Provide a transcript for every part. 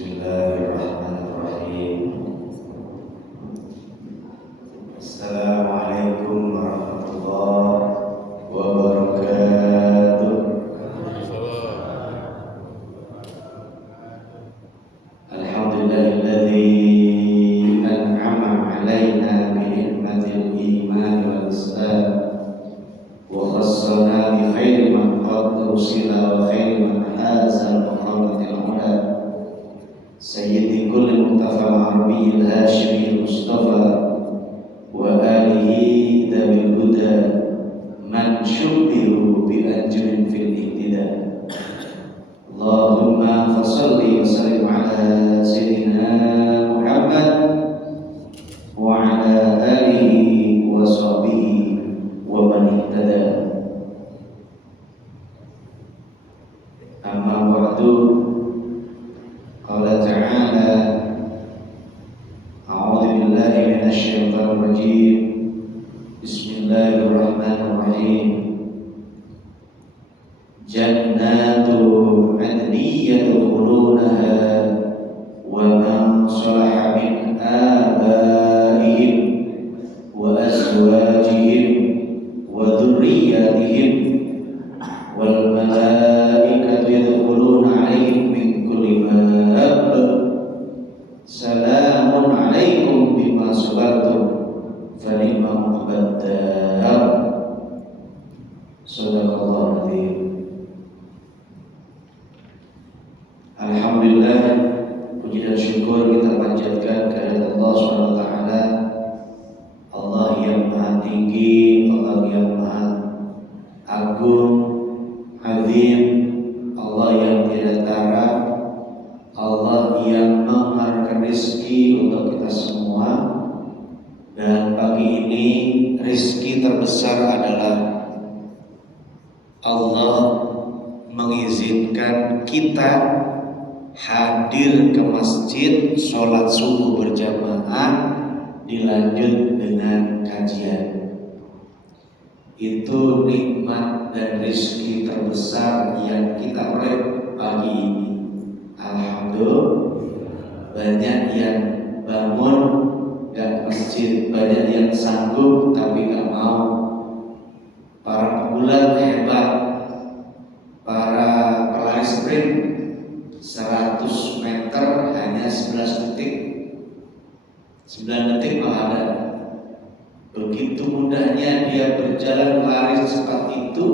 Bismillahirrahmanirrahim. Assalamualaikum warahmatullahi wabarakatuh. Alhamdulillahilladzi an'ama 'alaina bi ni'matil iman wal islam wa khassana bi khairi man qad ursila wa khairi man haza al-maqamatil 'ula sayyidi kulli muttafa arabiyil hashimil mustafa wa alihi dabil huda man syubbihu bi ajrin fil ihtida. Allahumma fasalli wa sallim ala sayyidina Muhammad wa ala alihi wa sahbihi wa man ihtada. Amma ba'du. Qala ta'ala a'udzu billahi minasy syaithanir rajim. Bismillahirrahmanirrahim. Jannatu 'adnin yadkhulunaha wa man salaha min abaihim wa azwajihim wa dhurriyyatihim wal malaikatu yadkhuluna 'alaihim min kulli bab. Salamun 'alaikum bima sabartum fa ni'ma 'uqbad dar. Shadaqallahu adzim. Alhamdulillah, puji dan syukur kita panjatkan kehadirat Allah Subhanahu wa taala. Allah yang Maha Tinggi, Allah yang Maha Agung, Azim, Allah yang tidak tara, Allah yang mengatur rezeki untuk kita semua. Dan pagi ini rezeki terbesar adalah Allah mengizinkan kita hadir ke masjid, sholat subuh berjamaah, dilanjut dengan kajian. Itu nikmat dan rezeki terbesar yang kita peroleh pagi ini. Alhamdulillah, banyak yang bangun gak masjid, banyak yang sanggup tapi gak mau. Para pegulat hebat, para pelari sprint 100 meter hanya 11 detik, 9 detik malah ada. Begitu mudahnya dia berjalan lari secepat itu.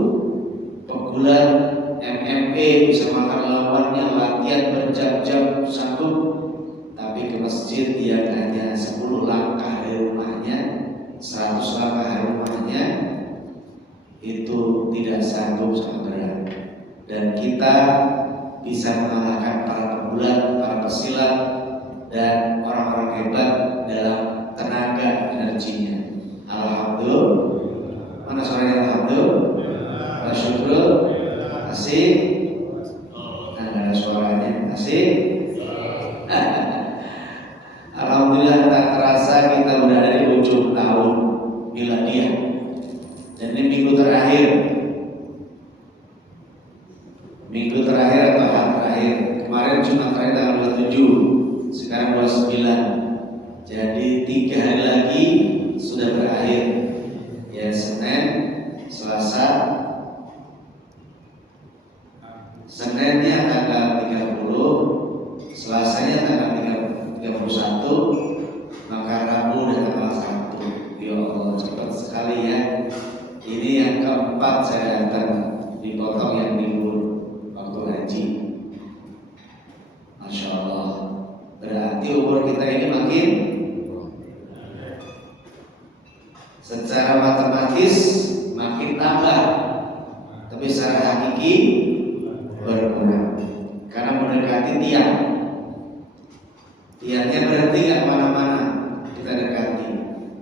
Pegulat MMA bisa makan lawannya, latihan berjam-jam sanggup, tapi ke masjid dia hanya 10 langkah dari rumahnya, 100 langkah dari rumahnya, itu tidak sanggup, sangat berat. Dan kita bisa mengalahkan para pegulat, para pesilat, dan orang-orang hebat dalam tenaga energinya. Alhamdulillah. Mana suaranya alhamdulillah? Syukur. Asik. Nah, ada suaranya. Asik. Alhamdulillah, tak terasa kita berada di ujung tahun miladiah. Dan ini minggu terakhir. Minggu terakhir atau hari terakhir. Kemarin Jumat terakhir tanggal 27, sekarang 29. Jadi 3 hari lagi sudah berakhir. Ya, Senin, Selasa, Seninnya tanggal 30, Selasanya tanggal 31, maka Rabu dan tanggal 1. Ya Allah, cepat sekali ya. Ini yang keempat saya akan dipotong yang libur waktu haji. Masya Allah. Berarti umur kita ini makin, secara matematis makin tambah, tapi secara hakiki berkurang. Karena mendekati tiang. Tiangnya berhenti nggak kemana-mana, kita dekati.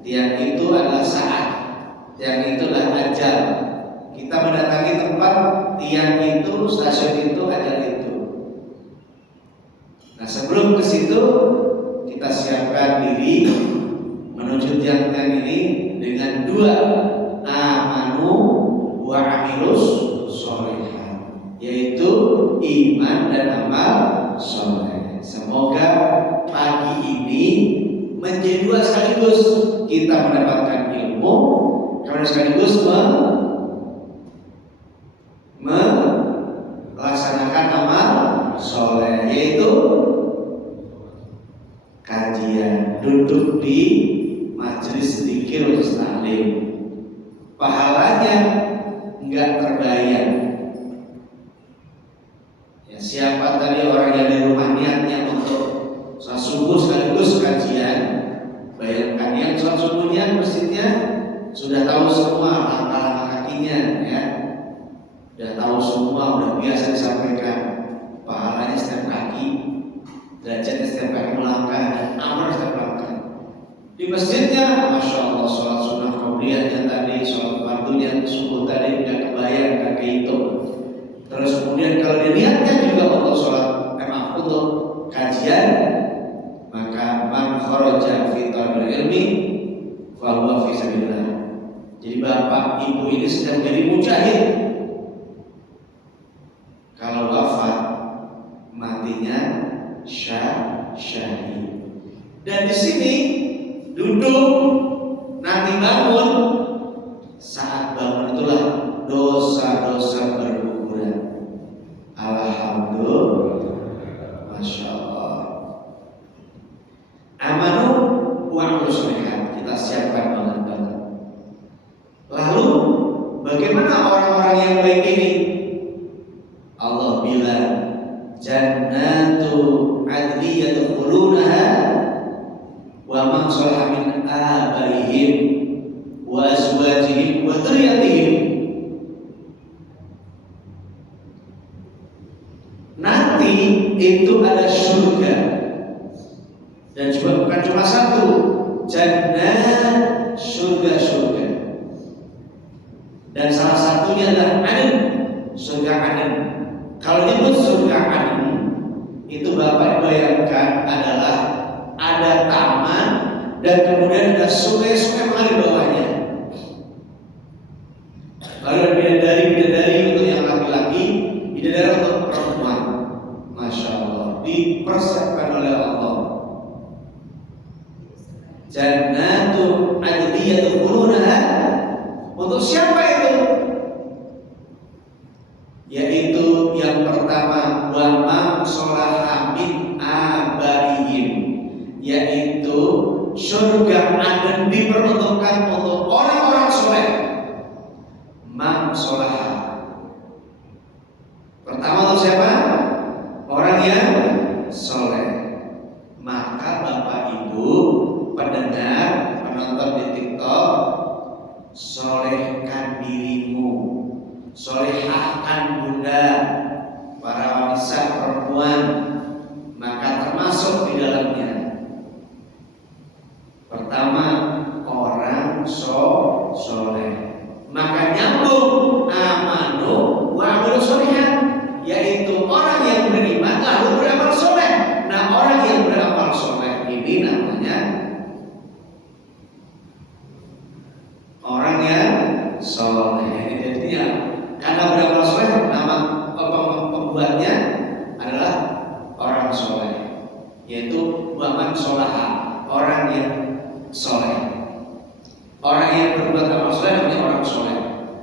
Tiang itu adalah saat, tiang itu adalah ajal. Kita mendatangi tempat, tiang itu, stasiun itu, ajal itu. Nah, sebelum ke situ kita siapkan diri menuju tiang-tiang ini dengan 2 amanu wa amilus sholihah, yaitu iman dan amal soleh. Semoga pagi ini menjadi dua sekaligus, kita mendapatkan ilmu, kemudian sekaligus melaksanakan amal soleh, yaitu kajian, duduk di majelis zikir majelis taklim. Pahalanya enggak terbayang. Ya, siapa tadi orang yang di rumah niatnya untuk sholat subuh sekaligus kajian, bayangkan yang sholat subuhnya masjidnya sudah tahu semua langkah-langkah kakinya, ya, sudah tahu semua, sudah biasa disampaikan. Pahalanya setiap kaki, derajatnya setiap kaki melangkah, dan amal setiap langkah. Di masjidnya, masya Allah, sholat sunnah qabliyahnya tadi, sholat fardunya subuh tadi tidak kebayang, tidak kehitung. Terus kemudian kalau dilihatnya juga untuk sholat, untuk kajian, maka man kharaja fi talabil ilmi fa huwa fi sabilillah. Jadi bapak ibu ini sedang menjadi mujahid. Kalau wafat, matinya syahid. Dan di sini duduk, nanti bangun, saat bangun itulah dosa-dosa berguguran. Alhamdulillah, masya Allah. Amanu wa amalu sholihat, kita siapkan banget. Lalu bagaimana orang-orang yang baik ini? Allah bilang jannatu adli yadkhulunaha wa man shalaha min abaihim wa azwajihim wa dzurriyyatihim. Nanti itu ada surga, dan juga bukan cuma satu, jannah, surga-surga, dan salah satunya adalah Aden, surga Aden. Kalau nyebut surga Aden, itu Bapak bayangkan adalah ada taman dan kemudian ada sungai-sungai mengalir bawahnya. Lalu ada bidadari untuk yang laki-laki, bidadari untuk perempuan. Masya Allah, dipersiapkan oleh Allah. Jannatu adli yadkhulunaha, untuk siapa itu? Yaitu yang pertama, wa man shalaha min abaihim, yaitu surga Aden diperuntukkan untuk orang-orang soleh. Man shalaha, pertama untuk siapa? Orang yang soleh. Maka Bapak Ibu pendengar, penonton di TikTok, solehkan dirimu, solehahkan bunda, para wanita perempuan, maka termasuk di dalamnya. Pertama, orang soleh, maka nyambung amanu wa amalu sholihat, yaitu orang yang beriman lalu beramal soleh. Nah, orang yang beramal soleh ini namanya orang yang soleh. Jadi ya, karena beramal soleh, nama pembuatnya adalah orang soleh, yaitu waman sholaha, orang yang soleh. Orang yang berbuat amal soleh namanya orang soleh.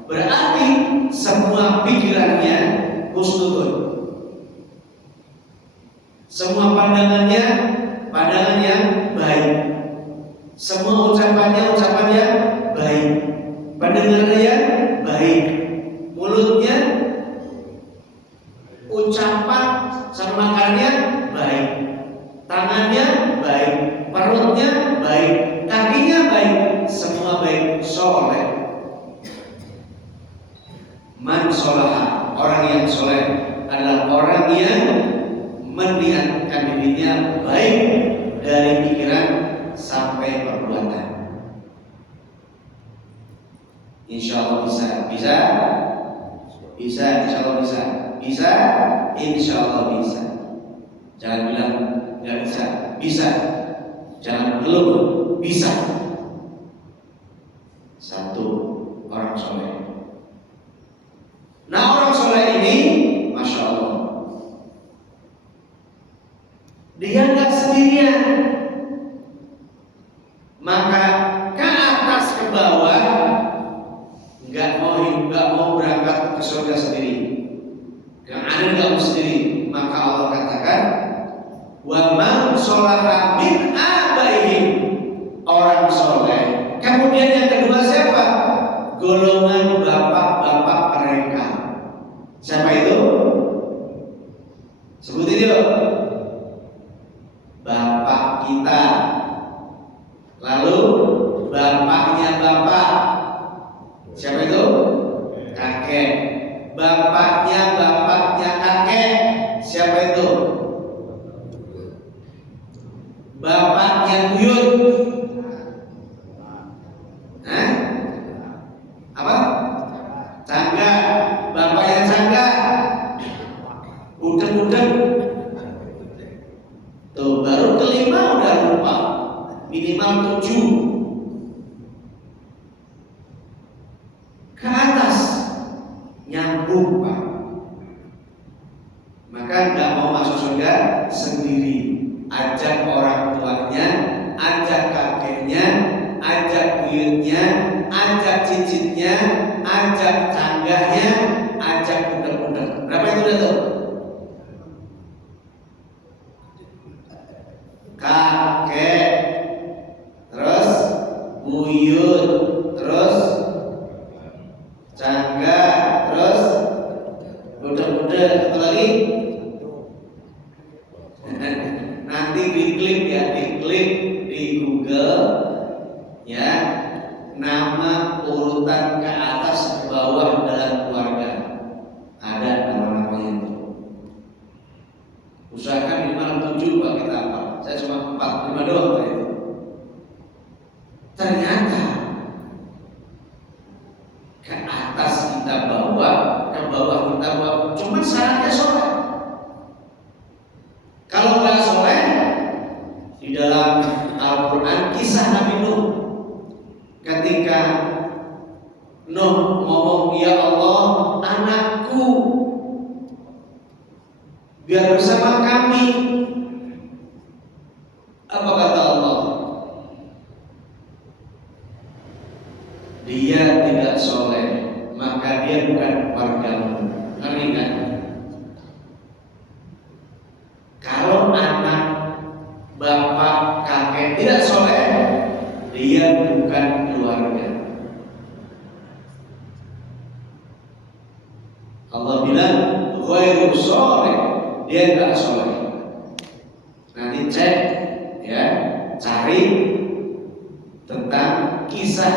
Berarti semua pikirannya husnudun, semua pandangannya pandangan yang baik, semua ucapannya ucapan yang baik, pendengarannya yang baik, mulutnya ucapan sama makannya baik, tangannya baik, perutnya baik, kakinya baik, semua baik, soleh. Man sholaha, orang yang soleh adalah orang yang meniatkan dirinya baik dari pikiran sampai perbuatan. Insya Allah bisa, insya Allah bisa, insya Allah bisa. Jangan bilang nggak bisa, jangan belum bisa. Satu, orang soleh. Nah, orang soleh ini, masya Allah, dia nggak sendirian, maka ke atas ke bawah nggak mau berangkat ke surga sendiri, nggak mau sendiri. Maka Allah katakan, wa man sholaha min abaihim, orang soleh. Kemudian yang kedua siapa? Golongan bapak-bapak mereka. Siapa itu? Sebutin yuk. Bapak kita. Lalu bapaknya bapak. Siapa itu? Kakek. Bapaknya kakek. Siapa itu? Bapaknya buyut. Hah? Apa? Cangga. Bapaknya cangga. Udeng. Tuh, baru kelima udah lupa. Minimal 7. Ke atas nyambung, Pak. Maka nggak mau masuk surga sendiri. Ajak orang tuanya, ajak kakeknya, ajak buyutnya, ajak cicitnya, ajak canggahnya, ajak budak-budak. Berapa itu udah tuh? Kakek, terus buyut, terus canggah, terus budak-budak. Apa lagi? Nanti diklik di Google ya, nama urutan ke atas ke bawah dalam keluarga. Ada nama-namanya itu. Usahakan minimal 7 Pak kita apa. Saya cuma 4, 5 doang Pak itu. Ternyata ke atas kita bawa, ke bawah kita bawa. Cuma syaratnya soleh. Kalau nggak soleh, di dalam Al-Quran kisah Nabi Nuh, ketika Nuh ngomong, ya Allah, anakku biar bersama kami. Apa kata Allah? Dia tidak soleh, maka dia bukan keluargamu. Ngerti kan? Kalau anak bapak kakek tidak soleh, dia bukan keluarga. Allah bilang ghairu sholih, dia tidak soleh. Nanti cek ya, cari tentang kisah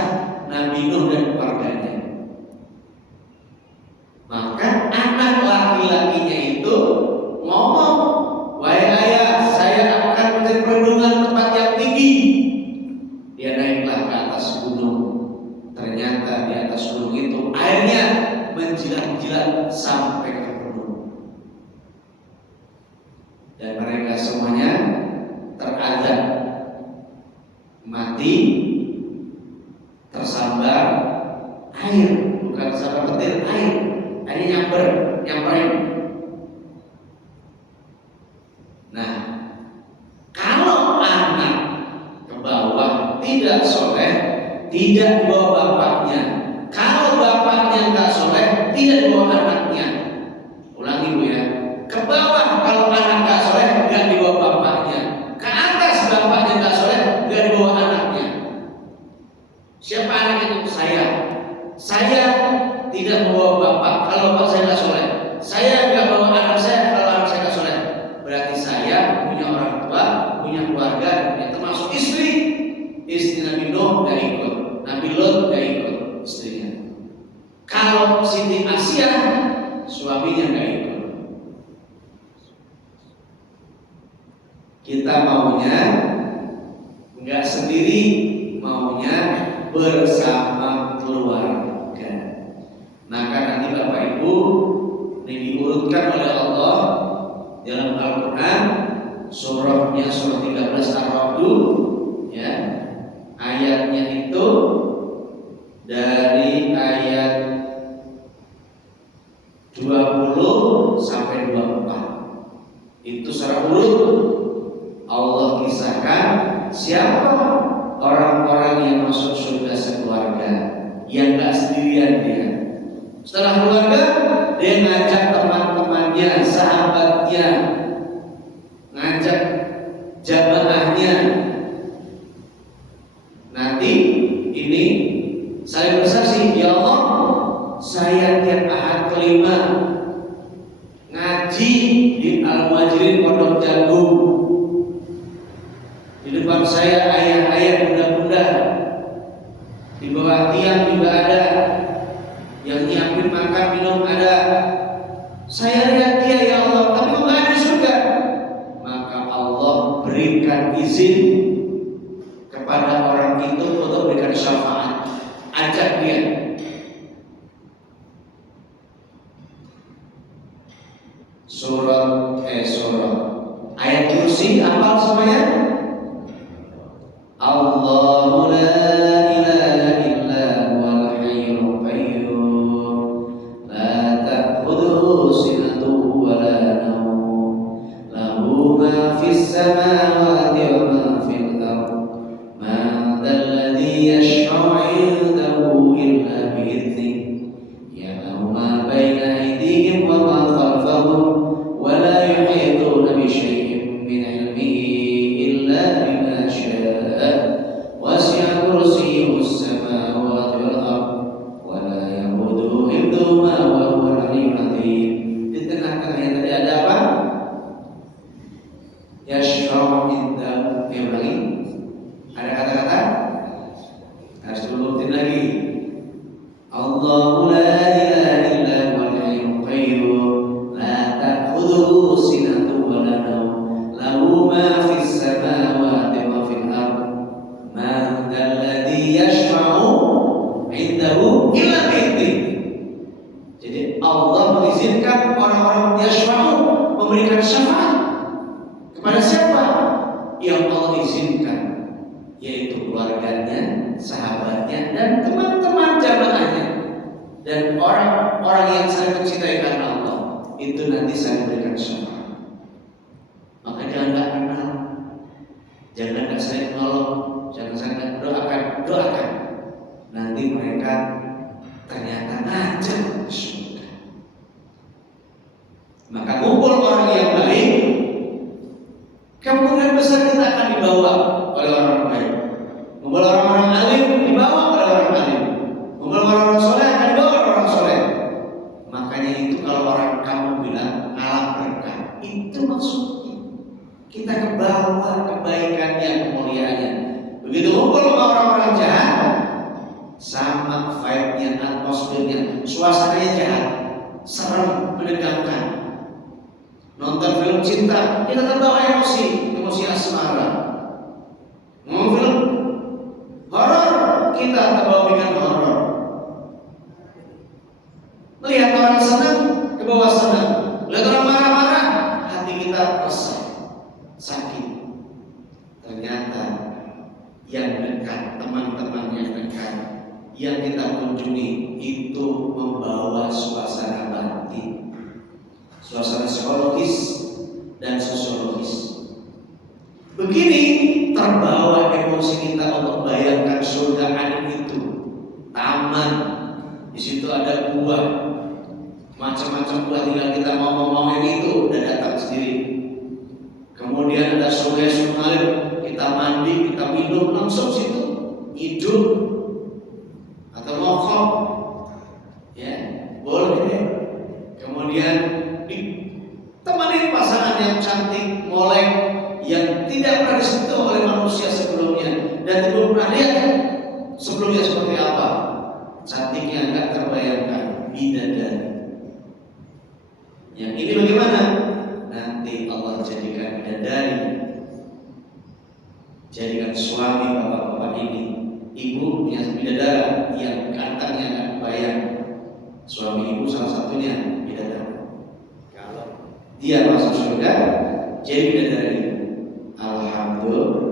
Nabi Nuh dan keluarganya. Maka anak laki-lakinya itu ngomong, wahai ayah, saya akan mencari perlindungan tempat yang tinggi. Dia naiklah ke atas gunung. Ternyata di atas gunung itu airnya menjilat-jilat sampai ke gunung. Dan mereka semuanya terazab, mati, tersambar air, bukan tersambar petir, airnya nyamperin. Nah, kalau anak ke bawah tidak soleh, tidak dibawa bapaknya. Kalau bapaknya nggak soleh, tidak dibawa anaknya. Ulangi Bu ya. Ke bawah kalau anak nggak soleh, nggak dibawa bapaknya. Ke atas bapaknya nggak soleh, nggak dibawa anaknya. Siapa anak itu? Saya tidak membawa bapak kalau bapak saya nggak soleh. Saya nggak bawa anak saya kalau anak saya nggak soleh. Berarti saya punya orang tua, punya keluarga, dan termasuk istri. Istri Nabi Nuh nggak ikut, Nabi Lot nggak ikut istrinya. Kalau Siti Asia, suaminya nggak ikut. Kita maunya nggak sendiri, maunya bersama keluarga. Maka nanti Bapak Ibu, ini diurutkan oleh Allah dalam Al-Quran, surahnya surah 13 Ar-Ra'd ya. Ayatnya itu dari ayat 20 sampai 24. Itu secara urut siapa orang-orang yang masuk surga sekeluarga, yang gak sendirian dia. Setelah keluarga, dia ngajak teman-temannya, sahabatnya, ngajak jamaahnya. Nanti ini saya bersaksi, ya Allah, saya tiap ahad kelima ngaji di Al-Muhajirin Pondok Jagung. Di depan saya ayah-ayah, bunda-bunda, di bawah tiang juga ada, yang nyiapin makan minum ada. Saya lihat dia, ya Allah, tapi kok nggak ada surga? Maka Allah berikan izin kepada orang itu untuk berikan syafaat, ajak dia. Surat ayat kursi hafal semuanya? Allahu la ilaha illa huwal hayyul qayyum la ta'khudhuhu sinatun wa la nawm lahu ma fis samawati wa ma fil ardh man dhal ladzi yashfa'u 'indahu illa bi idhnihi ya'lamu ma baina aydihim wa ma khalfahum ولا يحيطون بشيء من علمه إلا بما شاء وسع كرسيه السماوات والأرض ولا يئوده حفظهما وهو العلي العظيم. Di tengah-tengah yang tadi ada apa? Yashfa'u indahu. Ulangi. Ada kata-kata? Harus diurutin lagi. Allahu la ilaha illa huwal hayyul qayyum la ta'khudhuhu sinatun wa la nawm lahu ma fis samawati wa fil ardh man dzal ladzi yashfa'u 'indahu illa bi'idhnihi. Jadi Allah mengizinkan orang-orang yashfa'u memberikan syafaat kepada siapa? Yang Allah izinkan, yaitu keluarganya, sahabatnya, dan teman-teman jamaahnya, dan orang-orang yang saling mencintai karena Allah. Itu nanti saya berikan syafaat. Maka jangan tak kenal, jangan tak saling menolong, jangan sangat doakan. Nanti mereka ternyata ngajak surga. Maka kumpul orang yang baik, kemungkinan besar kita akan dibawa oleh orang baik. Kumpul orang-orang alim dibawa oleh orang alim. Kumpul orang-orang soleh akan dibawa oleh orang soleh. Makanya itu kalau orang kamu bilang alam berkah, itu maksudnya kita kebawa kebaikannya, kemuliaannya. Begitu kumpul sama orang-orang jahat, sama vibe-nya, atmosfernya, suasananya jahat, serem, menegangkan. Nonton film cinta, kita terbawa emosi asmara. Mau film horor, kita terbawa dengan horor. Melihat orang senang, ke bawah senang. Melihat orang marah-marah, hati kita resah, sakit. Ternyata yang dekat, teman-teman yang dekat, yang kita kunjungi itu membawa suasana batin, suasana psikologis dan sosiologis. Begini terbawa emosi kita untuk bayangkan surga adem itu, taman, di situ ada buah, macam-macam buah, tinggal kita mau itu udah datang sendiri. Kemudian ada sungai mengalir, kita mandi, kita minum langsung situ, hidup atau mokok, ya boleh. Kemudian ditemani pasangan yang cantik, molek, yang tidak pernah disentuh oleh manusia sebelumnya dan belum pernah lihat sebelumnya seperti apa. Cantiknya enggak terbayangkan, bidadari. Yang ini bagaimana? Nanti Allah jadikan bidadari, jadikan suami bapak-bapak ini, ibunya bidadari yang gantengnya enggak kebayang. Suami ibu salah satunya bidadari. Kalau dia masuk surga, jadi bidadari. Alhamdulillah.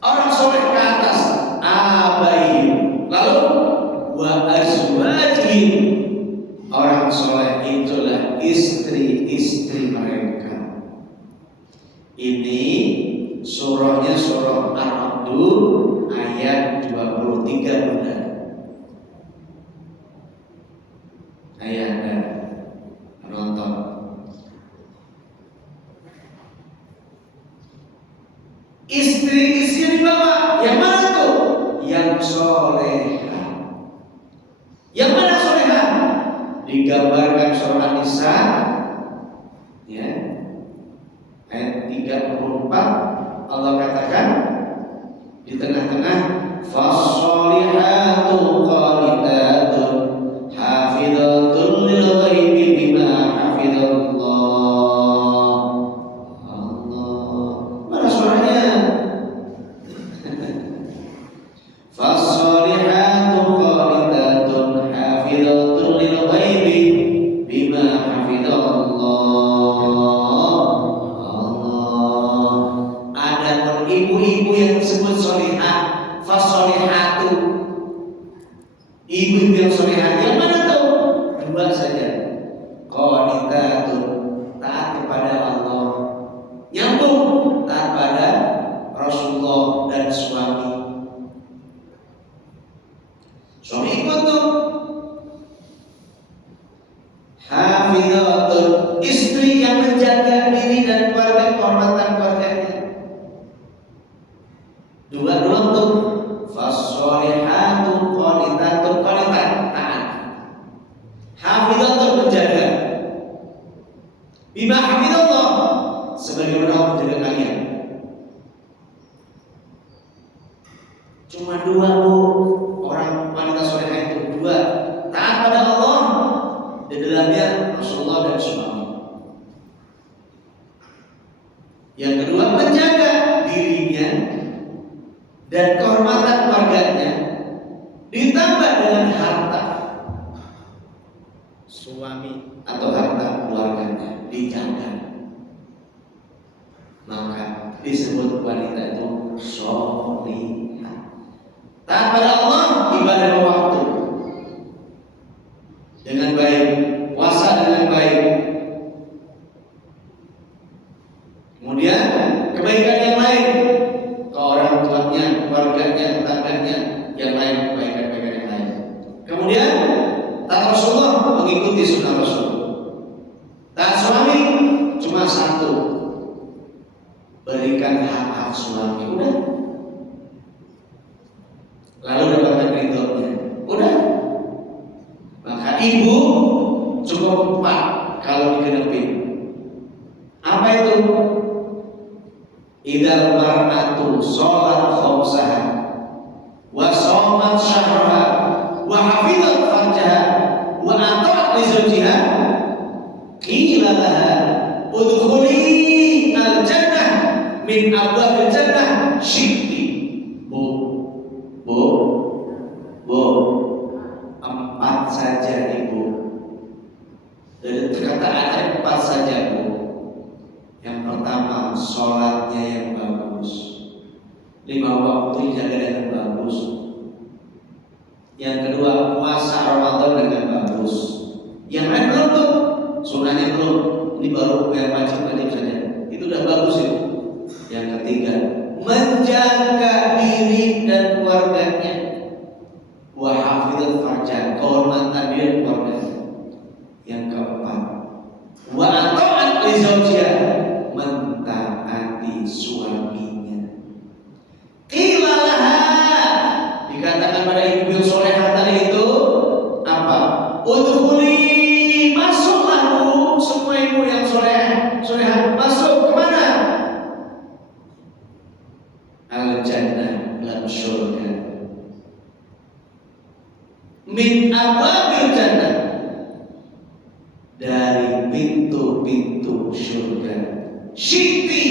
Orang soleh ke atas, abai. Lalu wa azwajihim. Orang soleh itulah istri ayahanda menonton. Istri-istri yang dibawa, yang mana tuh? Yang soleha. Yang mana soleha? Digambarkan surah An-Nisa, ya, ayat 34. Allah katakan di tengah-tengah, fassolihatu qanitatun hafizatun lil ghaibi bima hafizallah. Allah, mana suaranya? Fassolihatu qanitatun hafizatun lil ghaibi bima hafizallah. Ibu-ibu yang disebut solihah, fasolihatu, ibu-ibu yang solihah, yang mana tuh? Dua saja. Qanitatun, taat kepada Allah, nyambung, taat pada Rasulullah dan suami. Suami ikut tuh. Hafizatun, istri yang menjaga diri dan keluarga, kehormatan keluarganya. Dua doang tuh. Fassolihatu qanitatun, qanitat taat, hafizatun menjaga, bima hafizallah sebagaimana Allah menjaga kalian. Cuma dua bu, orang wanita solehah itu dua, taat pada Allah, di dalamnya Rasulullah dan suami. Yang kedua menjaga dirinya dan kehormatan keluarganya, ditambah dengan harta suami atau harta keluarganya dijaga, maka disebut wanita itu sholihah. Taat pada Allah, ibadah waktu dengan baik, puasa dengan baik, kemudian kebaikan yang lain ke orang tuanya, keluarganya, tetangganya, yang lain, kebaikan-kebaikan yang lain. Kemudian taat Rasulullah, mengikuti sunnah Rasul. Taat suami cuma satu, berikan hak-hak suami, udah. Lalu dapatkan ridhonya, udah. Maka ibu cukup 4 kalau digenepin. Apa itu? Idza mar'atu shalat khamsaha wa shamat syahraha wa hafizat farjaha wa ata'at li zawjiha qila laha udkhuli al-jannah min abwabil jannah syi'ti. Bu 4 saja ibu. Dari perkataan 4 saja bu. Yang pertama, sholatnya yang bagus, 5 waktu jaga dengan bagus. Yang kedua, puasa Ramadan dengan bagus. Yang lain belum tuh, sunnahnya belum. Ini baru yang wajib saja. Itu udah bagus itu. Yang ketiga, menjaga diri dan keluarganya. Wa hafizat farja, kehormatan diri dan keluarganya. Yang keempat, wa ata'at li zawjiha, mentaati suaminya. Qila laha, dikatakan pada ibu yang solehah tadi itu apa? Udkhuli, masuklah bu, semua ibu yang solehah masuk kemana? Al-jannah, dalam surga. Min abwabil jannah, dari pintu-pintu surga. Syi'ti,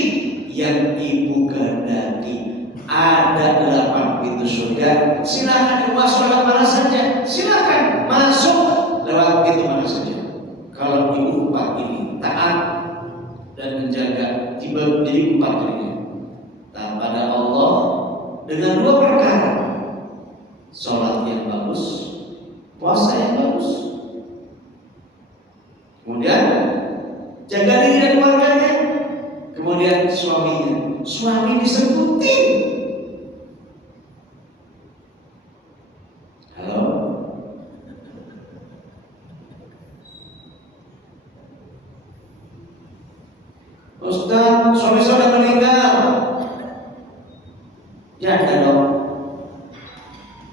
yang ibu kehendaki. Ada 8 pintu surga. Silakan ibu masuk lewat mana saja. Silakan masuk lewat pintu mana saja. Kalau ibu 4 ini taat dan menjaga, jadi 4 dirinya. Taat pada Allah dengan 2 perkara: sholat yang bagus, puasa yang bagus. Kemudian jaga diri dan keluarganya. Kemudian suaminya, suami disebutin. Halo, Ustaz, suami saya meninggal. Ya ada dong.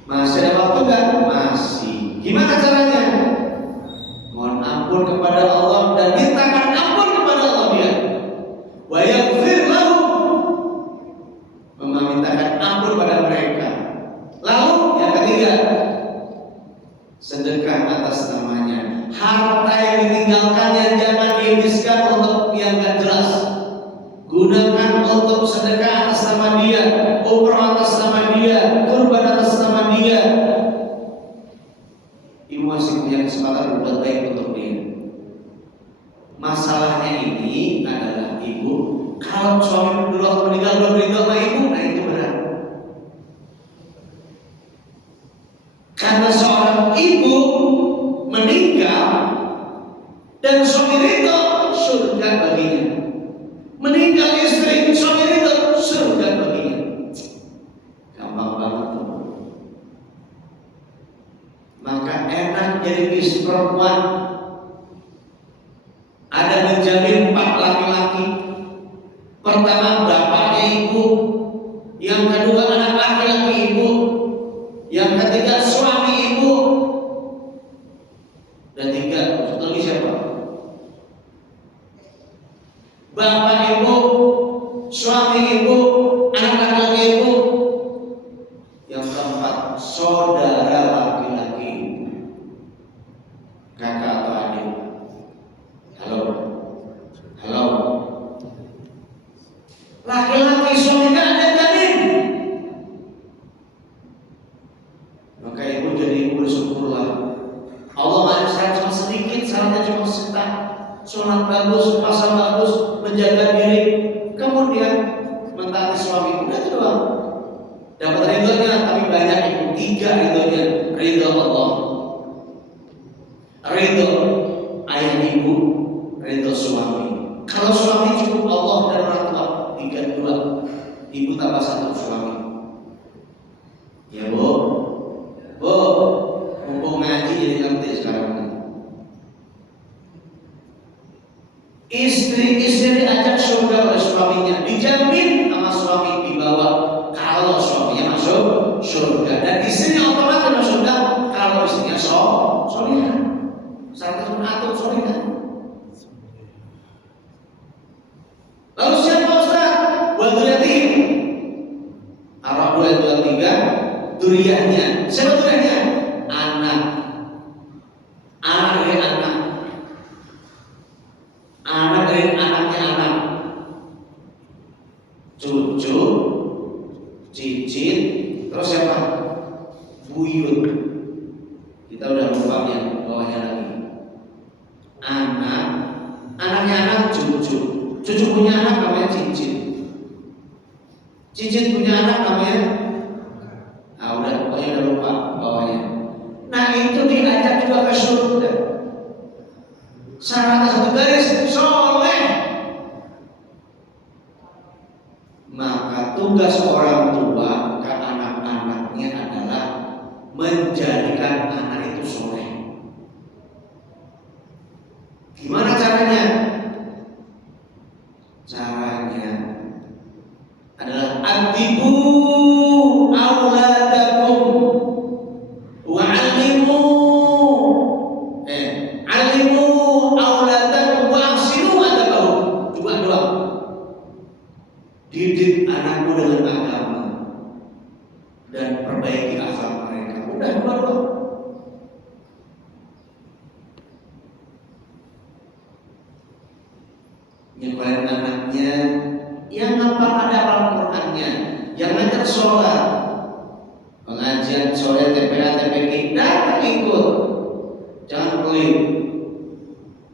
Masih ada waktu enggak? Masih. Gimana caranya? Mohon ampun kepada Allah dan mintakan ampun kepada Allah dia. Wa yaghfir lahum. Memintakan ampun pada mereka. Lalu yang ketiga, sedekah atas namanya. Harta yang ditinggalkannya jangan dihabiskan untuk yang gak jelas. Gunakan untuk sedekah atas nama dia, umrah atas nama dia, kurban atas nama dia. Ibu masih punya kesempatan berbuat baik untuk dia. Masalahnya ini adalah ibu, kalau suami dulu waktu meninggal belum ridho sama ibu, nah itu berat. Karena seorang ibu meninggal dan suami ridho, surga baginya. Meninggal istri, suami ridho, surga baginya. Gampang banget tuh. Maka enak jadi istri perempuan. Ada menjamin 4 laki-laki. Pertama bapaknya ibu, yang kedua anak laki-laki ibu, yang ketiga suami ibu, dan tiga, satu lagi siapa? Bapak ibu, suami ibu, anak laki-laki ibu, yang keempat saudara laki-laki ibu, kakak atau adik. Halo, halo. Laki-laki suami gak ada jamin. Maka ibu jadi ibu bersyukurlah. Allah ada syarat cuma sedikit, syaratnya cuma setah. Sholat bagus, puasa bagus, menjaga diri, kemudian mentaati suami. Udah itu doang. Dapat ridhonya, tapi banyak itu 3 ridhonya. Ridho Allah, ridho ayah ibu, ridho suami. Kalau suami cukup Allah dan orang tua, 3 2. Ibu tambah 1 suami. Ya bu, bu, mumpung ngaji jadi ngerti sekarang. Istri diajak surga oleh suaminya, dijamin sama suami dibawa kalau suaminya masuk surga, dan istrinya otomatis masuk surga kalau istrinya solihah. Syaratnya cuma atur solihah. Lalu siapa Ustaz? Buat duriyatihim. Arab 2 ayat 23, duriyahnya. Siapa duriyahnya? Anak. Anak dari anak. Anak dari anaknya anak. Cucu, cicit, terus siapa? Buyut. Kita udah lupa yang bawahnya lagi. Anak, anaknya anak, cucu. Cucu punya anak namanya cicit. Cicit punya anak namanya, udah pokoknya udah lupa bawahnya. Nah itu diajak juga ke surga. Syaratnya 1 garis, soleh. Maka tugas orang tua ke anak-anaknya adalah menjadikan anak itu soleh. Gimana caranya? Caranya adalah adibu auladakum wa alimu auladakum wa ahsinu adabahum. Coba doang. Didik anakmu dengan agama dan perbaiki akhlak mereka. Udah doang. Nyekolahkan anaknya, yang ngapal ada Al-Qur'annya, yang ngajar sholat, pengajian sholat TPA TPK, datang ikut, jangan pelit.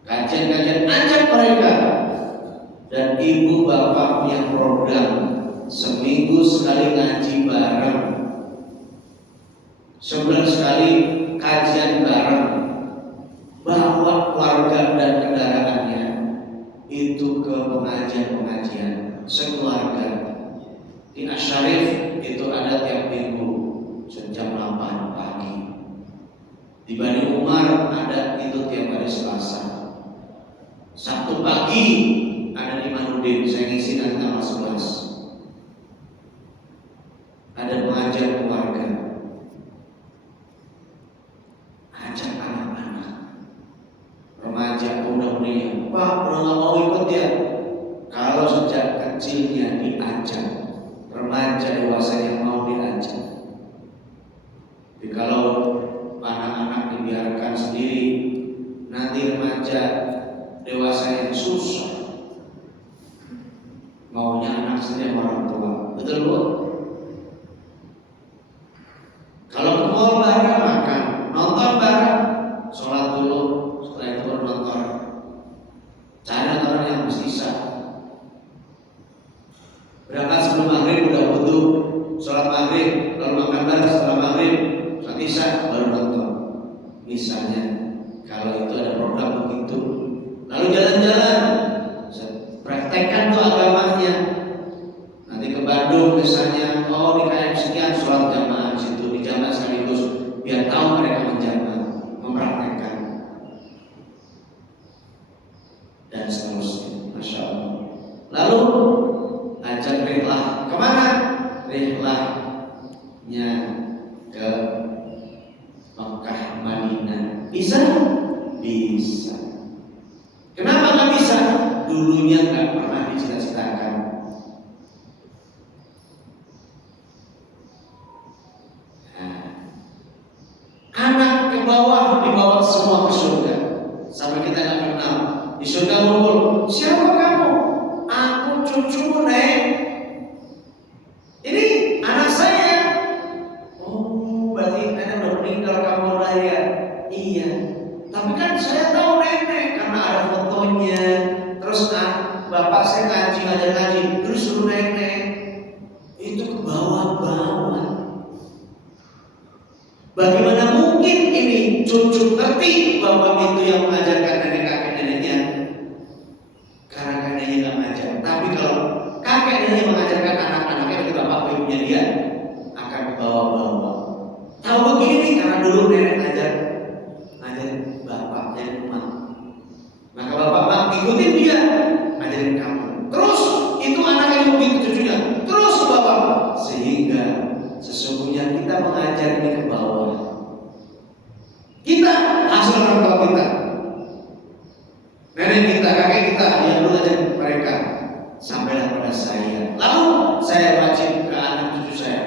Kajian-kajian ajak mereka. Dan ibu bapak punya program seminggu sekali ngaji bareng, sebulan sekali kajian bareng. Bawa keluarga dan kendaraannya itu ke pengajian-pengajian sekeluarga. Di Asyarif itu ada tiap minggu jam 8 pagi. Di Bani Umar ada itu tiap hari Selasa. Sabtu pagi ada di Manudin, saya ngisi nanti tanggal 11. Ada pengajar keluarga, ajak anak-anak, remaja, muda-mudi, Pak, udah nggak mau ikut ya? Kalau sejak kecilnya diajak, remaja dewasa yang mau diajak. Jadi kalau anak-anak dibiarkan sendiri, nanti remaja dewasa yang susah, maunya anak sendiri sama orang tua. Betul Bu? Kalau ke mall bareng makan, nonton bareng, sholat dulu, setelah itu baru nonton. Cari nonton yang mesti sah. Berangkat sebelum maghrib udah wudu, sholat maghrib, lalu makan bareng setelah maghrib, sholat isya baru nonton. Misalnya, kalau itu ada program begitu, lalu jalan-jalan, praktekkan tuh agamanya. Nanti ke Bandung misalnya, oh di KM sekian sholat jamaah di situ, di jamaah sekaligus, biar tahu mereka menjamaah, mempraktekkan, dan seterusnya. Masya Allah. Lalu ajak rihlah kemana? Rihlahnya ke Mekah, Madinah. Bisa? Bisa. Kenapa nggak bisa? Dulunya nggak pernah dicita-citakan. Nah, anak ke bawah dibawa semua ke surga, sampai kita nggak kenal. Di surga ngumpul, siapa kamu? Aku cucumu Nek. Ini anak saya. Oh, berarti nenek udah meninggal kamu lah ya? Iya. Tapi kan saya tahu nenek karena ada fotonya. Terus bapak saya ngaji, terus suruh nenek. Itu ke bawah-bawah. Bagaimana mungkin ini cucu ngerti bahwa itu yang mengajarkan nenek kakek neneknya? Karena kakeknya nggak ngajar. Tapi kalau kakek neneknya mengajarkan anak-anaknya bagi bapak ibunya dia akan ke bawah-bawah. Tahu begini karena dulu nenek ngajar bapaknya di rumah. Maka bapak ikutin dia, ngajarin kamu. Terus itu anaknya mungkin cucunya terus ke bawah, sehingga sesungguhnya kita mengajar ini ke bawah. Kita hasil orang tua kita, nenek kita, kakek kita yang dulu ngajarin mereka, sampailah pada saya. Lalu saya wajib ke anak cucu saya.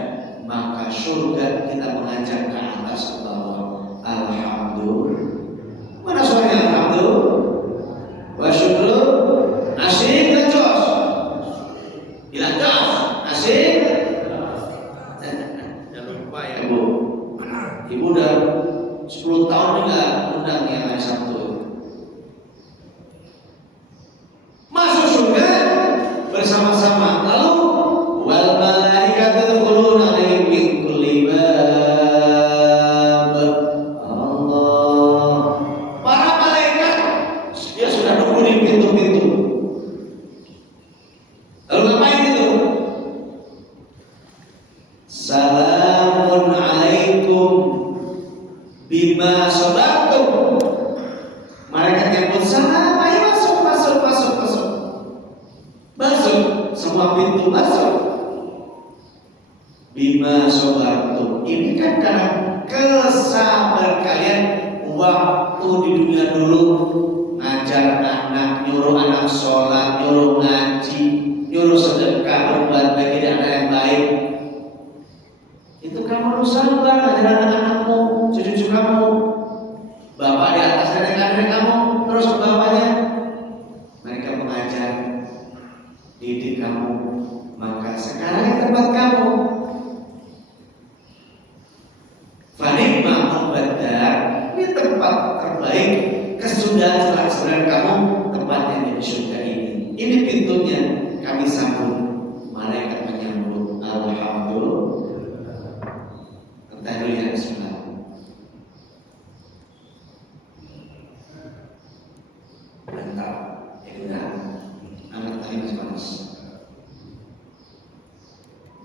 Maka surga kita mengajak ke atas ke bawah. Alhamdulillah. Mana suaranya alhamdulillah? Wa syukru. Asik dan jos. Bilang jos. Asik. Jangan lupa ya Bu. Ibu udah 10 tahun enggak undang yang hari Sabtu. Masuk surga bersama-sama. Lalu wal malaikatu yadkhuluna alaihim min kulli bab. Allah. Para malaikat dia sudah nunggu di pintu-pintu. Lalu ngapain itu? Salamun alaikum bima sabartum. Malaikat yang pun salam, ayo masuk. Masuk, semua pintu masuk. Bima sabartum. Ini kan karena kesabaran kalian waktu di dunia dulu, ngajar anak, nyuruh anak sholat, nyuruh ngaji, nyuruh sedekah, berbuat baik, tidak ada yang baik. Itu kamu harus sabar ngajar anak-anakmu, cucu-cucu kamu. Bapak di atas nenek-nenek kamu, terus ke bawahnya. Mereka mengajar, didik kamu. Maka sekarang tempat kamu. Fanimah Badar, ini tempat terbaik kesudahan kamu, tempatnya di surga ini. Ini pintunya, kami sambut. Malaikat menyambut. Alhamdulillah. Entah dulu ya, bismillah. Mantap, ini udah anak tadi masih panas.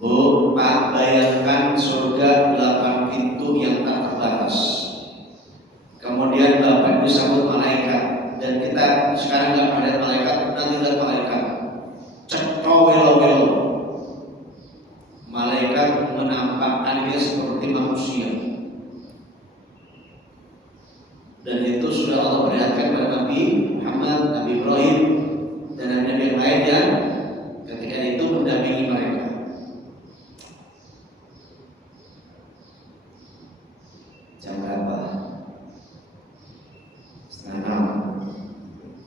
Bu, Pak, bayangkan surga 8 pintu yang tak terbatas. Kemudian Bapak disambut malaikat. dan kita sekarang nggak melihat malaikat, nanti lihat malaikat cetro welo-welo. Malaikat menampakkannya seperti manusia, dan itu sudah Allah perlihatkan pada Nabi Muhammad, Nabi Ibrahim, dan nabi-nabi yang lain yang ketika itu mendampingi mereka. Jam berapa? Setengah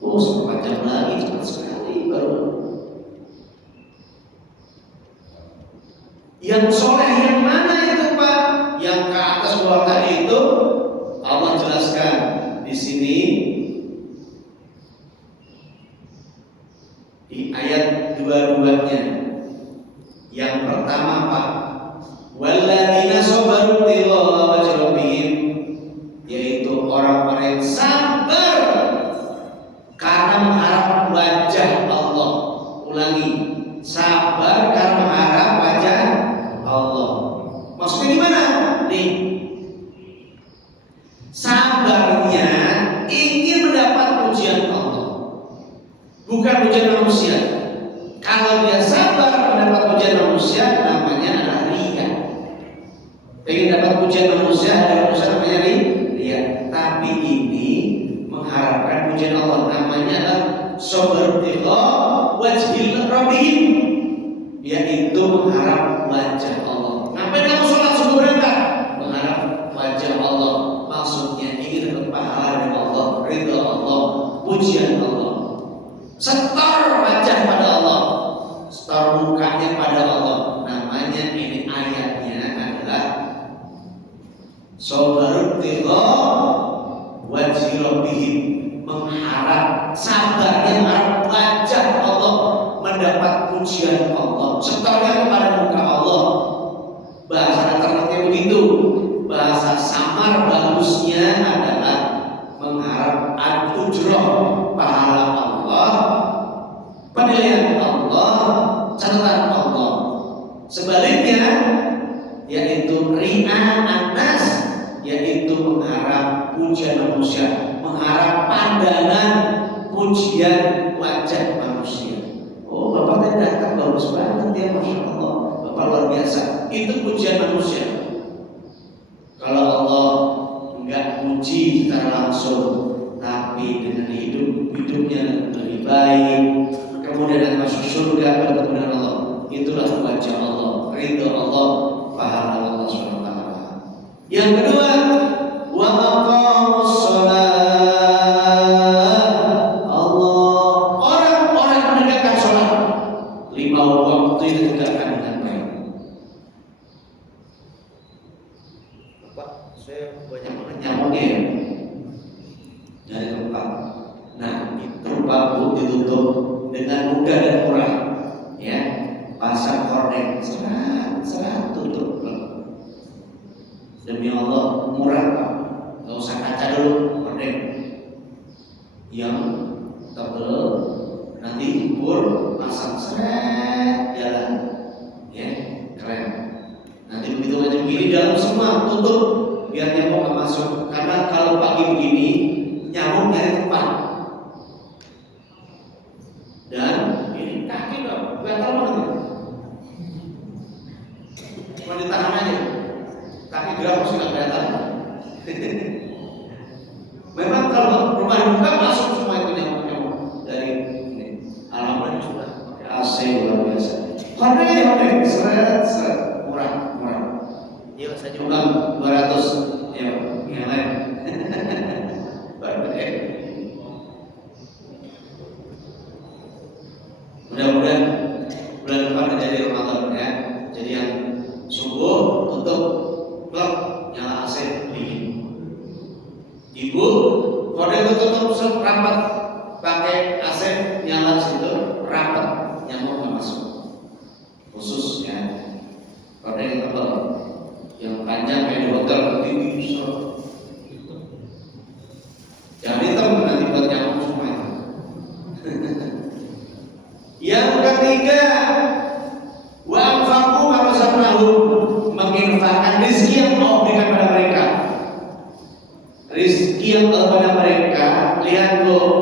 6. Oh, 4 jam lagi, cepat sekali baru. Yang soleh yang mana itu Pak? Yang ke atas bawah tadi itu Allah jelaskan di sini di ayat dua-duanya. Yang pertama Pak, walladzina sabaru ibtigha'a wajhi rabbihim, yaitu orang-orang yang sabar karena mengharap wajah Allah. Ulangi, sabar karena mengharap wajah Allah. Maksudnya gimana? Nih, sabarnya ingin mendapat pujian Allah, bukan pujian manusia. Kalau dia sabar mendapat pujian manusia, namanya adalah riya. Pengen dapat pujian manusia, ada manusia namanya riya. Tapi ini mengharapkan pujian Allah, namanya adalah sabar ibtigha'a wajhi rabbihim, yaitu mengharap wajah Allah. Ngapain kamu sholat subuh berangkat? Mengharap wajah Allah. Maksudnya ingin dapat pahala dari Allah, ridha Allah, pujian Allah. Setor wajah pada Allah, setor mukanya pada Allah. Namanya ini ayatnya adalah sabar ibtigha'a wajhi rabbihim, mengharap, sabarnya mengharap wajah Allah, mendapat pujian Allah, setornya kepada muka Allah. Bahasa alternatifnya begitu. Bahasa samar bagusnya adalah mengharap al-ujrah, pahala Allah, penilaian Allah, catatan Allah. Sebaliknya yaitu ri'a an-nas, yaitu mengharap pujian manusia, mengharap pandangan pujian wajah manusia. Oh, Bapak tadi datang bagus banget ya, Masya Allah, Bapak luar biasa. Itu pujian manusia. Kalau Allah enggak puji secara langsung, tapi dengan hidupnya lebih baik, kemudian akan masuk surga bertemu dengan Allah, itulah wajah Allah, ridha Allah, pahala Allah SWT. Yang kedua, wa aqamus shalah, orang-orang menegakkan sholat, 5 waktu ditegakkan dengan baik. Pak, saya banyak banget nyamuknya ya dari tempat. Nah, itu bambu ditutup dengan mudah dan murah, ya. Pasang hordeng, serat tutup. Demi Allah murah Pak, nggak usah kaca dulu, hordeng yang tebel, nanti ukur, pasang seret, jalan, ya, keren. Nanti begitu aja begini dalam semua tutup, biar nyamuk nggak masuk. Karena kalau pagi begini nyamuk nyari tempat. Dan ini kaki dong, gatal banget. Cuma ditahan aja, kaki gerak masih nggak kelihatan. Memang kalau rumah dibuka masuk semua itu nyamuk-nyamuk dari ini. Alhamdulillah sudah pakai AC luar biasa. Hordeng aja, hordeng, seret, murah. Yuk saya juga 200, ya, yang lain. Mudah-mudahan bulan depan menjadi Ramadan ya. Jadi yang subuh tutup, blok, nyala AC dingin. Ibu, hordeng tutup rapat, pakai AC nyala situ rapat, nyamuk nggak masuk. Khusus ya, hordeng yang tebal, yang panjang kayak di hotel, tinggi, jangan hitam nanti buat nyamuk semua. Yang ketiga, wa anfaqu ma razaqnahum, menginfakkan rezeki yang Allah berikan pada mereka. Rezeki yang Allah pada mereka, lihat loh,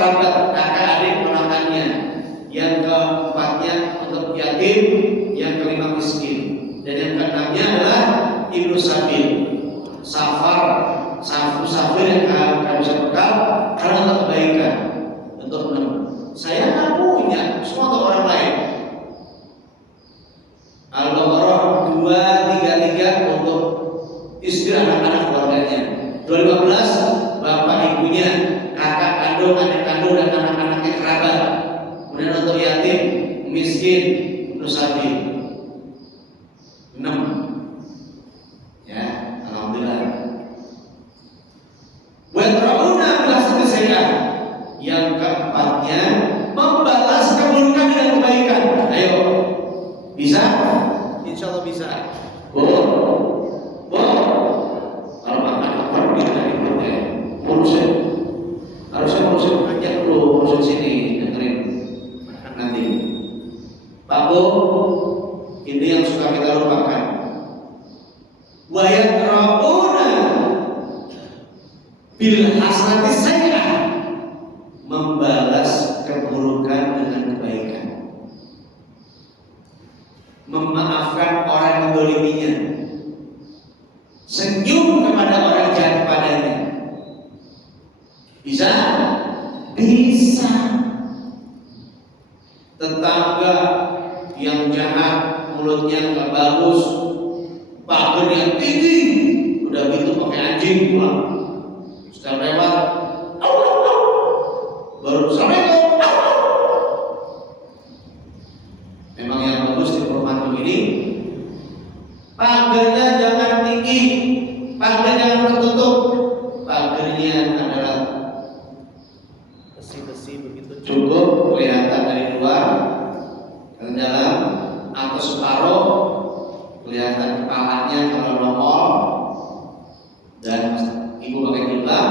kerabat, kakak adik ponakannya. Yang keempatnya untuk yatim, yang kelima miskin, dan yang keenamnya adalah ibnu sabil, musafir yang kehabisan bekal karena untuk kebaikan. Untuk 6. Saya nggak punya, semua untuk orang lain. Al-Baqarah 233 untuk istri, anak-anak, keluarganya. 215 bapak ibunya, kakak kandung, adik kandung, dan anak-anaknya kerabat. Kemudian untuk yatim, miskin, nusabil 6. Ya, alhamdulillah. Wa yadrauna bil hasanati sayyi'ah. Yang keempatnya membalas keburukan dengan kebaikan. Ayo, bisa? Insya Allah bisa. Kalau makan apa kita ikut ya. Harusnya ngajak dulu, urusin sini, dengerin nanti. Pak Bu, ini yang suka kita lupakan. Wa yadrauna bil hasanati sayyi'ah. Membalas keburukan dengan kebaikan. Memaafkan orang yang mendoliminya. Senyum kepada orang jahat padanya. Bisa? Bisa. Tetangga yang jahat, mulutnya nggak bagus, pagar yang tinggi, udah gitu pakai anjing pulang. Sudah lewat, baru Assalamualaikum. Memang yang bagus di perumahan ini pagarnya jangan tinggi, pagarnya jangan tertutup, pagarnya adalah besi-besi begitu cukup kelihatan dari luar dan dalam, atau separuh kelihatan kepalanya kalau nongol, dan ibu pakai jilbab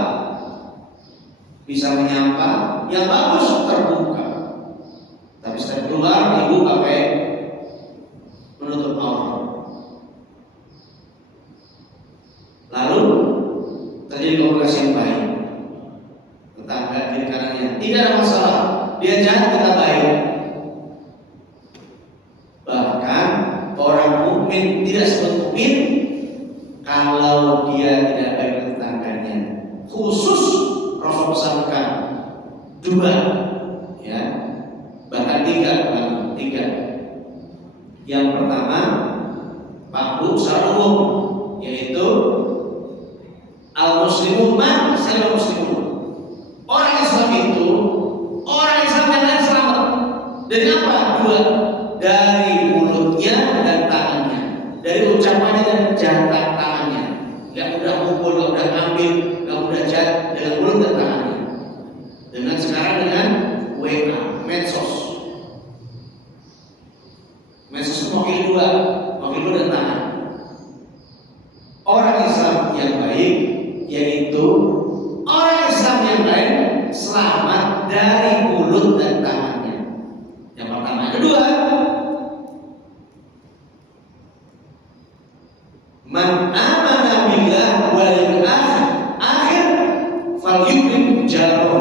bisa menyapa. Yang bagus terbuka, tapi setelah keluar ibu pakai menutup aurat. Lalu terjadi komunikasi yang baik. Tetangga kiri kanannya tidak ada masalah, dia jahat kita baik. Bahkan orang mukmin tidak sebut mukmin kalau dia tidak baik dengan tetangganya. Khusus Rasul pesankan 2, ya, bahkan 3. Yang pertama, Pak Bu, secara umum, yaitu al-muslimun man salim muslimun. Orang Islam itu orang Islam yang lain selamat. Dari apa? 2, dari mulutnya dan tangannya, dari ucapannya dan jarak tangannya. Gak mudah mukul, gak mudah ambil, gak mudah jahat dengan mulut dan tangannya. Dengan sekarang dengan WA, medsos itu mewakili 2, mewakili dan tangan. Orang Islam yang baik yaitu orang Islam yang lain selamat dari mulut dan tangannya. Yang pertama. Yang kedua, man amana billah wal akhir falyukrim jarahu.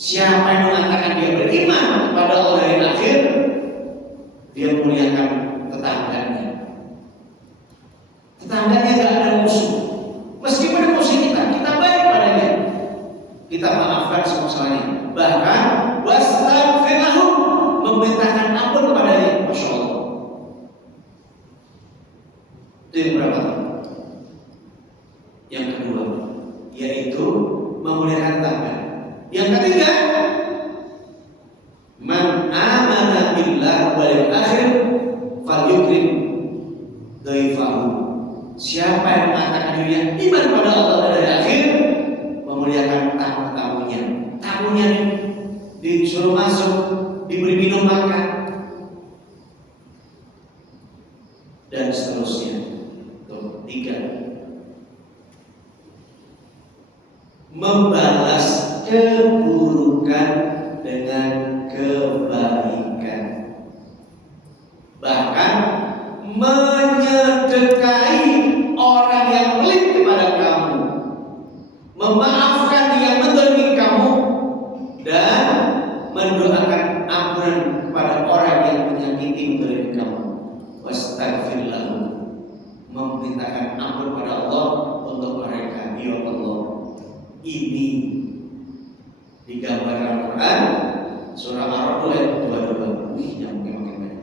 Siapa yang mengatakan dia beriman kepada Allah dari akhir, dia muliakan tetangganya. Tetangganya gak ada musuh. Meskipun ada musuh kita baik padanya. Kita maafkan semua salahnya. Bahkan wastaghfir lahum, memintakan ampun kepadanya. Masya Allah. Itu yang berapa? Yang kedua, yaitu memuliakan tetangga. Yang ketiga, man amana billah wal akhir falyukrim dhaifahu. Siapa yang mengatakan dirinya iman pada Allah dan hari akhir, memuliakan tamu-tamunya. Tamunya disuruh masuk, diberi minum makan, dan seterusnya. Tuh, 3. Membalas keburukan dengan kebaikan. Bahkan menyedekahi orang yang pelit kepada kamu, memaafkan yang menzalimi kamu, dan mendoakan ampunan kepada orang yang menyakiti menggolimi kamu. Wastaghfir lahum, memintakan ampun pada Allah untuk mereka. Ya Allah, ini digambarkan Al-Quran surah Ar-Ra'd ayat 22. Yang mungkin makin banyak.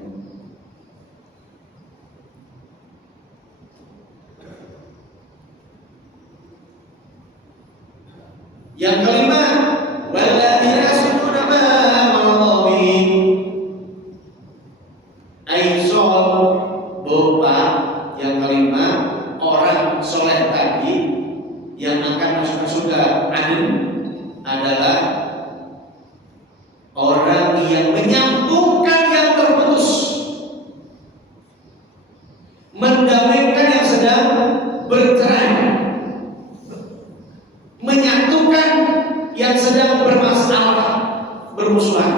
Yang kelima, walladzina yasuduna ma amara bihi, aisol berupa yang kelima, orang soleh tadi yang akan masuk ke surga adil adalah orang yang menyambungkan yang terputus, mendamaikan yang sedang bercerai, menyatukan yang sedang bermasalah, bermusuhan.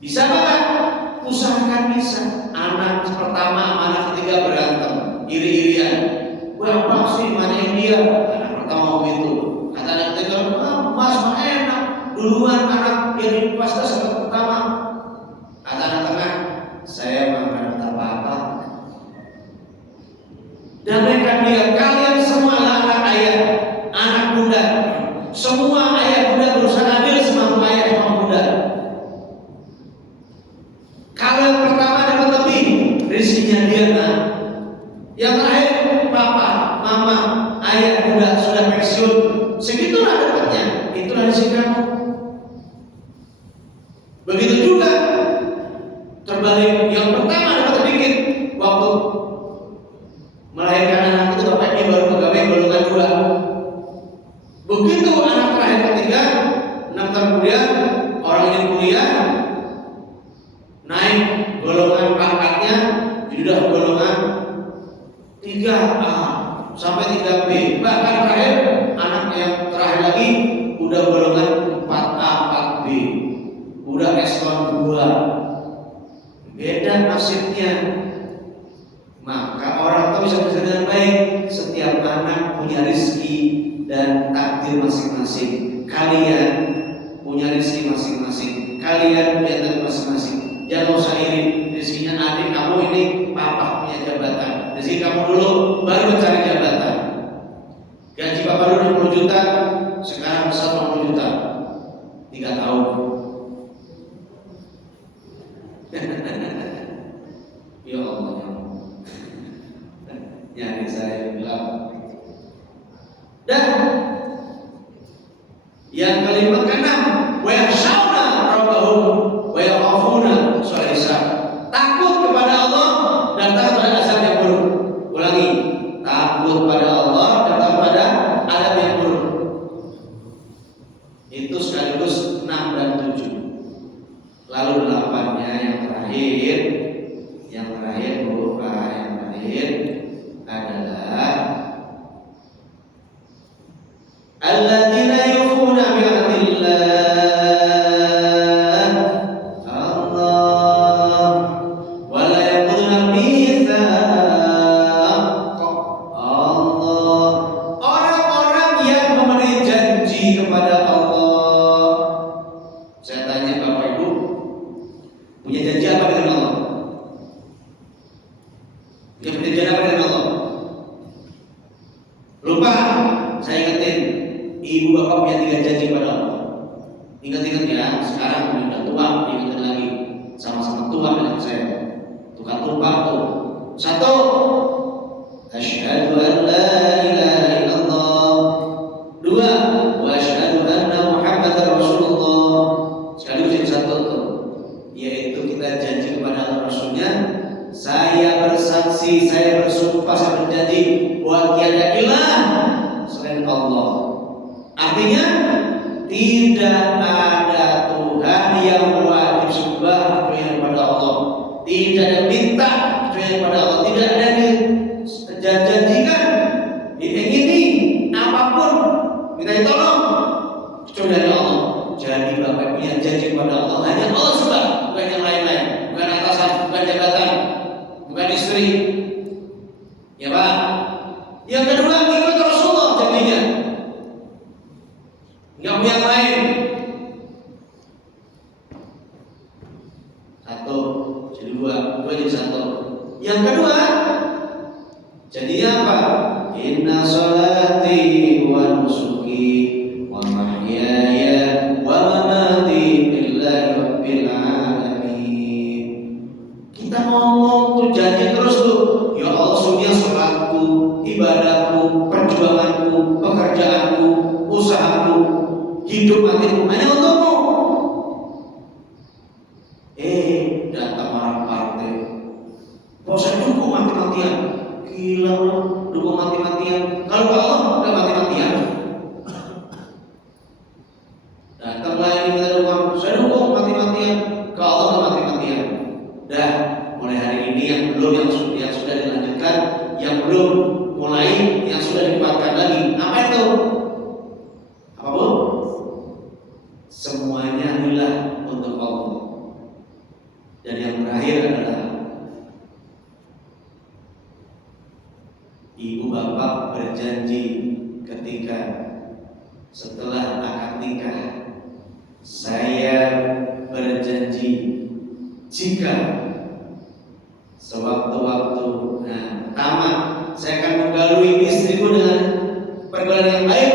Bisa apa? Usahakan bisa. Anak pertama, anak ketiga berantem, iri-irian. Wah, pasti mana yang dia? Anak pertama begitu. Kata anak ketiga, mas mah enak. Duluan anak yang pas anak pertama. Kata anak tengah, saya mah anak apa-apa. Damaikan dia. Kalian semua anak ayah, anak bunda. Semua ayah bunda berusaha adil sama ayah sama bunda. Kalau yang pertama dapat lebih, rezekinya dia nah. Yang terakhir papa, mama, ayah bunda sudah pensiun, segitulah dapatnya. Itulah rezeki kamu. Begitu juga terbalik, yang pertama dapat sedikit waktu melahirkan anak itu bapaknya baru pegawai golongan 2. Begitu anak terakhir ketiga, 6 tahun kemudian orang yang kuliah naik golongan pangkatnya sudah golongan 3A sampai 3B, bahkan terakhir anak yang terakhir lagi udah golongan 4A 4B, udah eselon 2. Beda nasibnya. Maka orang tua bisa bekerja dengan baik. Setiap anak punya rezeki dan takdir masing-masing. Kalian punya rezeki masing-masing. Kalian punya takdir masing-masing. Jangan usah iri. Rezekinya adik kamu ini, papa punya jabatan. Rezeki kamu dulu, baru mencari jabatan. Gaji papa dulu 60 juta, sekarang besar 60 juta. 3 tahun. Ya Allah, ya Allah. Nyari saya bilang. Dan yang kelima keenam, wa yakhshawna rabbahum wa yakhafuna su'al hisab. Takut kepada Allah dan takut pada azab yang buruk. Ulangi, takut pada Allah dan takut pada azab yang buruk. Itu sekaligus 6 dan 7. Lalu 8-nya yang terakhir berupa yang terakhir adalah alladzina yufuna bi ahdillah Allah wa la yanquduna al-mitsaq Allah. Orang-orang yang memenuhi janji kepada Allah. Saya tanya Bapak Ibu, punya janji apa dengan Allah? Punya janji apa dengan Allah? Lupa? Saya ingetin, ibu bapak punya 3 janji pada Allah. Ingat-ingat ya, sekarang udah tua, ingetin lagi. Sama-sama tua dengan saya. Tukang tumpah tuh. 1, asyhadu an la ilaha illallah. 2, wa asyhadu anna Muhammadar Rasulullah. Sekaligus yang 1 tuh, yaitu kita janji kepada Allah Rasulnya. Saya bersaksi, saya bersumpah, saya berjanji bahwa tiada ilah selain Allah. Artinya tidak ada Tuhan yang wajib sembah kecuali kepada Allah. Tidak ada minta kecuali kepada Allah. Tidak ada janjikan ini apapun minta ditolong kecuali dari Allah. Jadi Bapak punya janji kepada Allah, hanya Allah sembah, bukan yang lain-lain, bukan atasan, bukan jabatan, bukan istri. Ya Pak. Yang kedua, ikut Rasulullah janjinya. Enggak punya yang lain. hidup matiku hanya untukmu. Datang orang partai, saya dukung mati-matian. Gila loh, dukung mati-matian. Kalau Allah udah mati-matian. Datang lain minta dukung, saya dukung mati-matian. Kalau Allah udah mati-matian. Dah, mulai hari ini yang sudah dilanjutkan, yang belum mulai, yang sudah dikuatkan lagi. Apa itu? Apa bu? Semuanya adalah untuk Allah. Dan yang terakhir adalah ibu bapak berjanji ketika setelah akad nikah, saya berjanji jika sewaktu-waktu pertama saya akan menggalui istriku dengan pergaulan yang baik.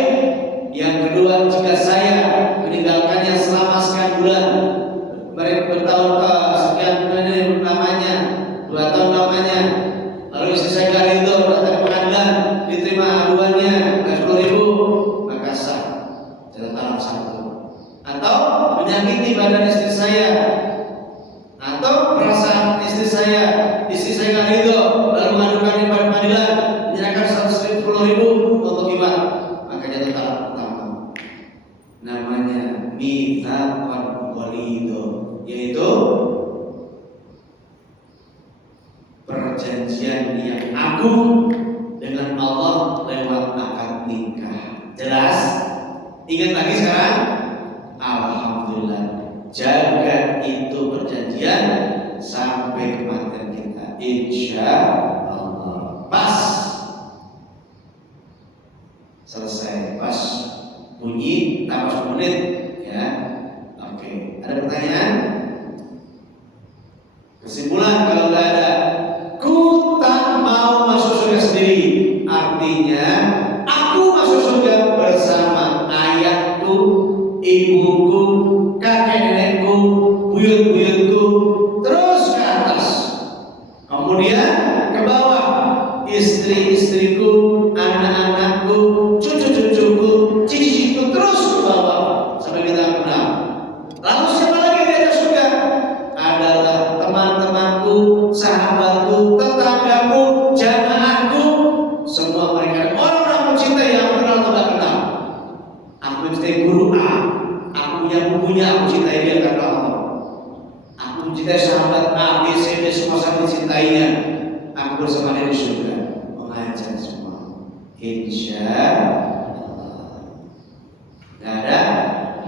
Yang kedua, jika saya meninggalkannya selama sekian bulan, mereka bertahun sekian bulan lamanya, 2 tahun lamanya, lalu istri saya gak ridho, datang ke pengadilan, diterima aduannya 10.000, maka sah catatan 1. Atau menyakiti badan istri saya, atau perasaan istri saya gak ridho, lalu mengadukan di pengadilan, menyerahkan 110.000 untuk iman, maka catatan pertama namanya mitsaqan ghalidho, yaitu perjanjian yang agung dengan Allah lewat akad nikah. Jelas? Ingat lagi sekarang? Alhamdulillah. Jaga itu perjanjian sampai kematian kita, insya Allah. Pas selesai, pas bunyi tambah 10 menit ya. Oke, ada pertanyaan? Kesimpulan kalau nggak ada, ku tak mau masuk surga sendiri. Artinya aku masuk surga bersama ayahku, ibuku, kakek nenekku, buyut-buyutku, terus ke atas, kemudian ke bawah, istri-istriku, anak-anakku, cucu-cucuku, cici-ciciku, terus ke bawah sampai kita kenal. Lalu siapa lagi di atas surga? Adalah teman-temanku, sahabatku, tetanggaku, jamaahku, semua mereka orang-orang mencintai yang kenal atau tidak kenal. Aku mencintai guru A, aku punya bukunya, aku cintai dia karena Allah. Aku mencintai sahabat A, B, C, D, semua saya mencintainya. Aku bersama dia di surga mengajar semua, insya Allah. Gak ada?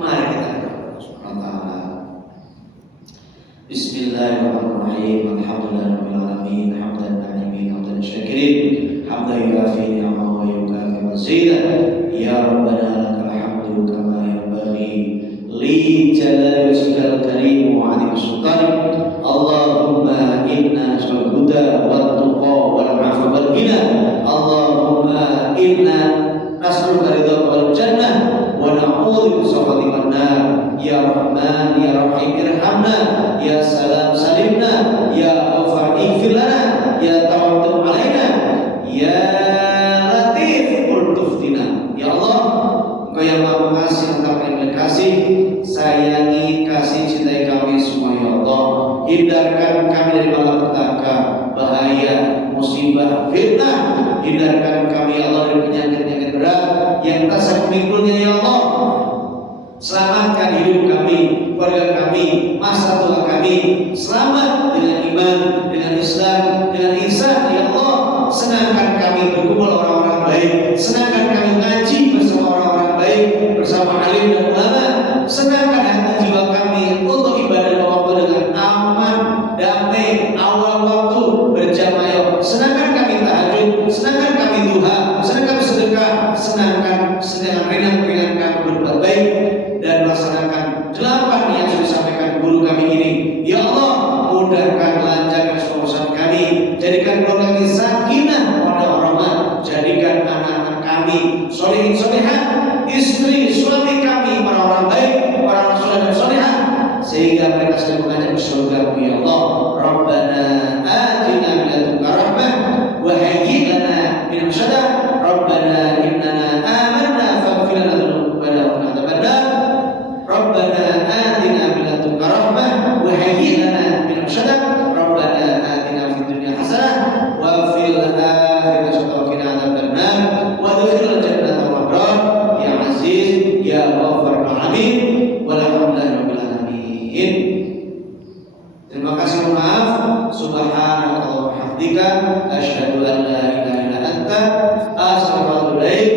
Mari kita berdoa subhanahu wa ta'ala. Bismillahirrahmanirrahim. Alhamdulillahirabbil alamin, hamdan na'imin, hamdan syakirin, hamdan yuafi ni'amahu wa yukafi mazidah. Ya Rabbana lakal hamdu kama yanbaghi li jalali wajhikal karim wa 'azimi sultanik. Allahumma inna nas'aluka al-huda wat tuqa wal 'afwa wal ghina. Allahumma inna nas'aluka ridha wal jannah wa na'udzu bika min nar. Ya Rahman ya Rahim irhamna, ya Salam salimna, ya Ghafar ighfir lana, ya Tawakkul alaina, ya Latif ultuftina. Ya Allah, Engkau yang Maha Pengasih, Engkau yang Kasih, sayangi, kasih, cintai kami semua ya Allah. Hindarkan kami dari malapetaka, bahaya, musibah, fitnah. Hindarkan kami ya Allah dari penyakit-penyakit berat yang tak sanggup mikulnya ya Allah. Selamatkan hidup kami, keluarga kami, masa tua kami. Selamat dengan iman, dengan Islam, dengan ihsan ya Allah. Senangkan kami berkumpul orang-orang baik, senangkan kami ngaji bersama orang-orang baik, bersama alim dan ulama. Senangkan hati jiwa kami untuk ibadah waktu dengan aman, damai, awal waktu berjamaah. Senangkan kami tahajud, senangkan kami duha, senangkan kami sedekah, senangkan ringan-ringan kami berbuat baik dan melaksanakan 8 yang sudah disampaikan guru kami ini. Ya Allah, mudahkan, lancarkan semua urusan kami. Jadikan keluarga kami sakinah pada rahmah. Jadikan anak-anak kami sholihin sholihah, istri suami kami para orang baik, para orang soleh dan sholihah, sehingga mereka sudah mengajak ke surga ya Allah. Rabbana atina min ladunka rahmah wa hayyi lana min amsalina. Rabbana innana amanna faghfir lana dzunubana wa qina adzabannar. alamin. Walhamdulillahirabbil alamin. Terima kasih, maaf. Subhanallah wa bihamdika asyhadu an la ilaha illa anta astaghfiruka wa atubu ilaik.